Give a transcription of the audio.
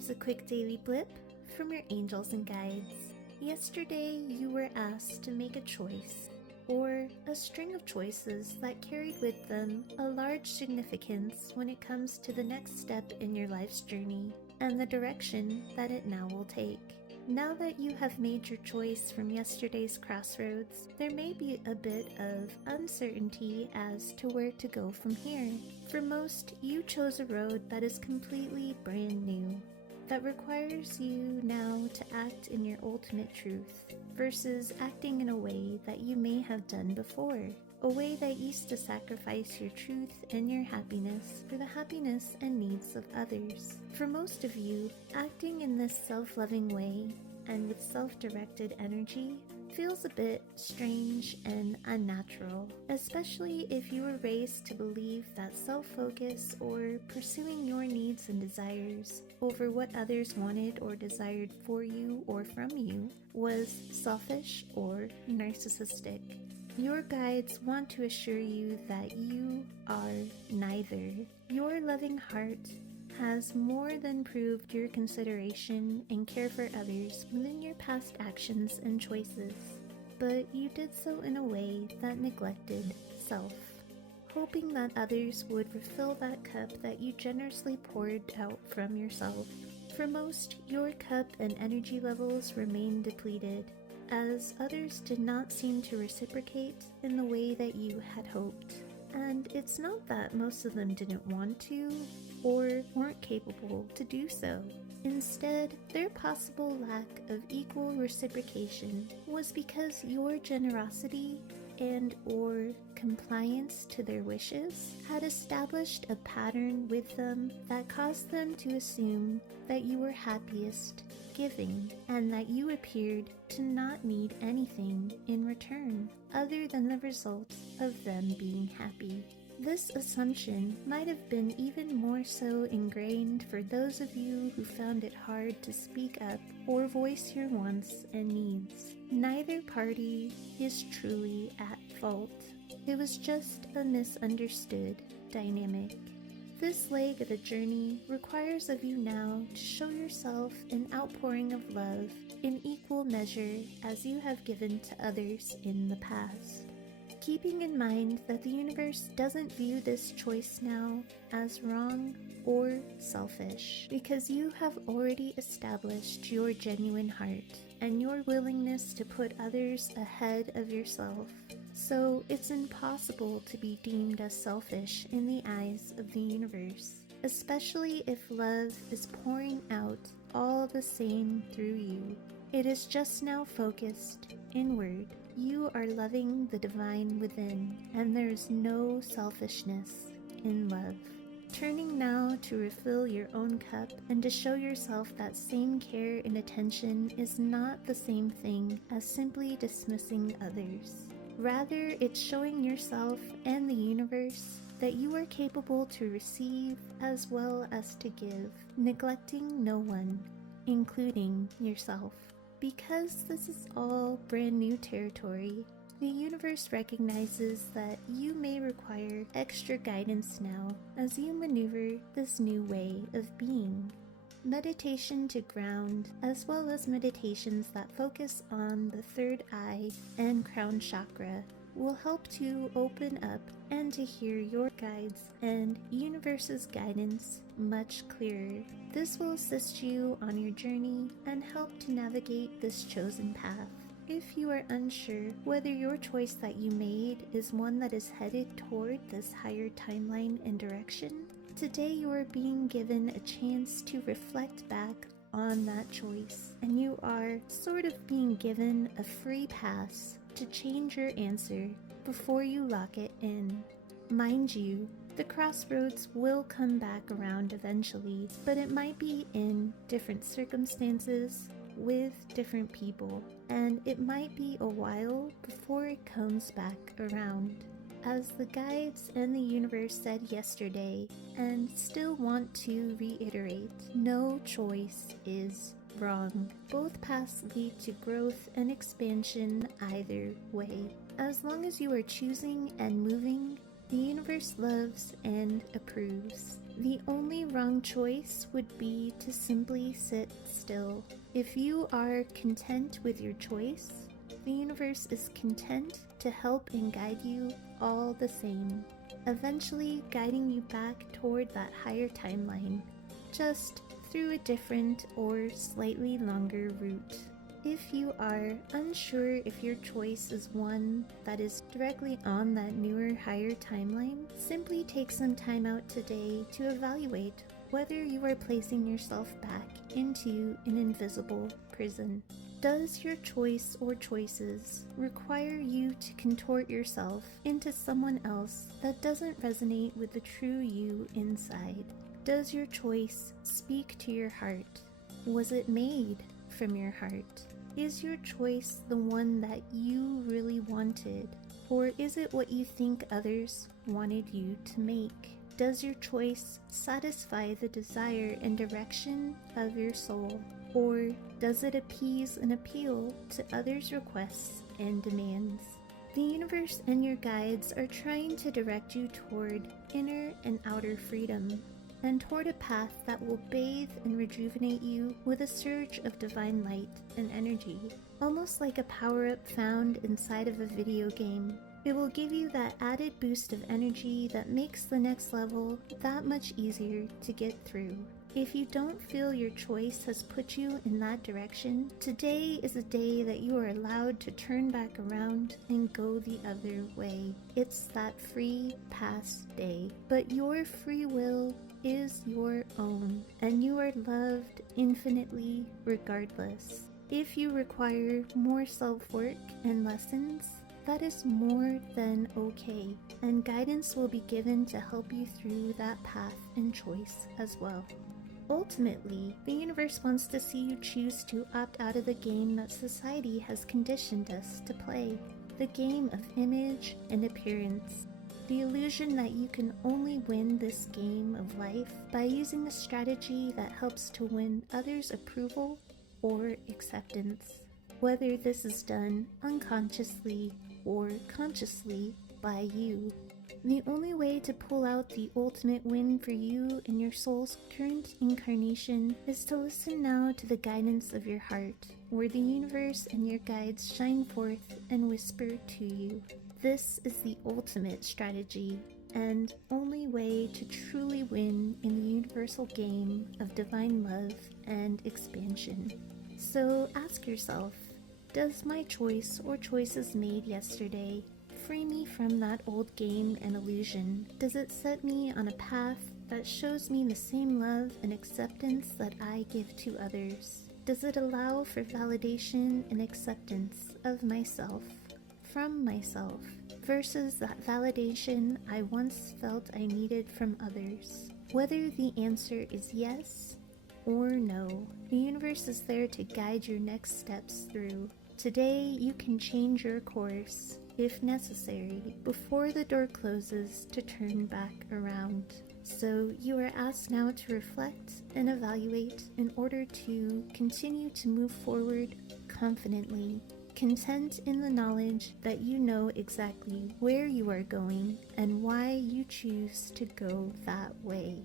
Here's a quick daily blip from your angels and guides. Yesterday, you were asked to make a choice, or a string of choices that carried with them a large significance when it comes to the next step in your life's journey and the direction that it now will take. Now that you have made your choice from yesterday's crossroads, there may be a bit of uncertainty as to where to go from here. For most, you chose a road that is completely brand new, that requires you now to act in your ultimate truth, versus acting in a way that you may have done before. A way that used to sacrifice your truth and your happiness for the happiness and needs of others. For most of you, acting in this self-loving way and with self-directed energy feels a bit strange and unnatural, especially if you were raised to believe that self-focus or pursuing your needs and desires over what others wanted or desired for you or from you was selfish or narcissistic. Your guides want to assure you that you are neither. Your loving heart has more than proved your consideration and care for others within your past actions and choices, but you did so in a way that neglected self, hoping that others would refill that cup that you generously poured out from yourself. For most, your cup and energy levels remain depleted, as others did not seem to reciprocate in the way that you had hoped. And it's not that most of them didn't want to or weren't capable to do so. Instead, their possible lack of equal reciprocation was because your generosity and or compliance to their wishes had established a pattern with them that caused them to assume that you were happiest giving and that you appeared to not need anything in return other than the result of them being happy. This assumption might have been even more so ingrained for those of you who found it hard to speak up or voice your wants and needs. Neither party is truly at fault. It was just a misunderstood dynamic. This leg of the journey requires of you now to show yourself an outpouring of love in equal measure as you have given to others in the past. Keeping in mind that the universe doesn't view this choice now as wrong or selfish, because you have already established your genuine heart and your willingness to put others ahead of yourself. So it's impossible to be deemed as selfish in the eyes of the universe, especially if love is pouring out all the same through you. It is just now focused inward. You are loving the divine within, and there is no selfishness in love. Turning now to refill your own cup and to show yourself that same care and attention is not the same thing as simply dismissing others. Rather, it's showing yourself and the universe that you are capable to receive as well as to give, neglecting no one, including yourself. Because this is all brand new territory, the universe recognizes that you may require extra guidance now as you maneuver this new way of being. Meditation to ground, as well as meditations that focus on the third eye and crown chakra, will help to open up and to hear your guides and universe's guidance much clearer. This will assist you on your journey and help to navigate this chosen path. If you are unsure whether your choice that you made is one that is headed toward this higher timeline and direction, today you are being given a chance to reflect back on that choice, and you are sort of being given a free pass to change your answer before you lock it in. Mind you, the crossroads will come back around eventually, but it might be in different circumstances with different people, and it might be a while before it comes back around. As the guides and the universe said yesterday, and still want to reiterate, no choice is wrong. Both paths lead to growth and expansion either way. As long as you are choosing and moving, the universe loves and approves. The only wrong choice would be to simply sit still. If you are content with your choice, the universe is content to help and guide you all the same, eventually guiding you back toward that higher timeline, just through a different or slightly longer route. If you are unsure if your choice is one that is directly on that newer, higher timeline, simply take some time out today to evaluate whether you are placing yourself back into an invisible prison. Does your choice or choices require you to contort yourself into someone else that doesn't resonate with the true you inside? Does your choice speak to your heart? Was it made from your heart? Is your choice the one that you really wanted? Or is it what you think others wanted you to make? Does your choice satisfy the desire and direction of your soul? Or does it appease and appeal to others' requests and demands? The universe and your guides are trying to direct you toward inner and outer freedom, and toward a path that will bathe and rejuvenate you with a surge of divine light and energy, almost like a power-up found inside of a video game. It will give you that added boost of energy that makes the next level that much easier to get through. If you don't feel your choice has put you in that direction, today is a day that you are allowed to turn back around and go the other way. It's that free pass day. But your free will is your own, and you are loved infinitely regardless. If you require more self-work and lessons, that is more than okay, and guidance will be given to help you through that path and choice as well. Ultimately, the universe wants to see you choose to opt out of the game that society has conditioned us to play, the game of image and appearance. The illusion that you can only win this game of life by using a strategy that helps to win others' approval or acceptance, whether this is done unconsciously or consciously by you. The only way to pull out the ultimate win for you in your soul's current incarnation is to listen now to the guidance of your heart, where the universe and your guides shine forth and whisper to you. This is the ultimate strategy and only way to truly win in the universal game of divine love and expansion. So ask yourself, does my choice or choices made yesterday free me from that old game and illusion? Does it set me on a path that shows me the same love and acceptance that I give to others? Does it allow for validation and acceptance of myself, from myself, versus that validation I once felt I needed from others? Whether the answer is yes or no, the universe is there to guide your next steps through. Today, you can change your course, if necessary, before the door closes to turn back around. So you are asked now to reflect and evaluate in order to continue to move forward confidently, content in the knowledge that you know exactly where you are going and why you choose to go that way.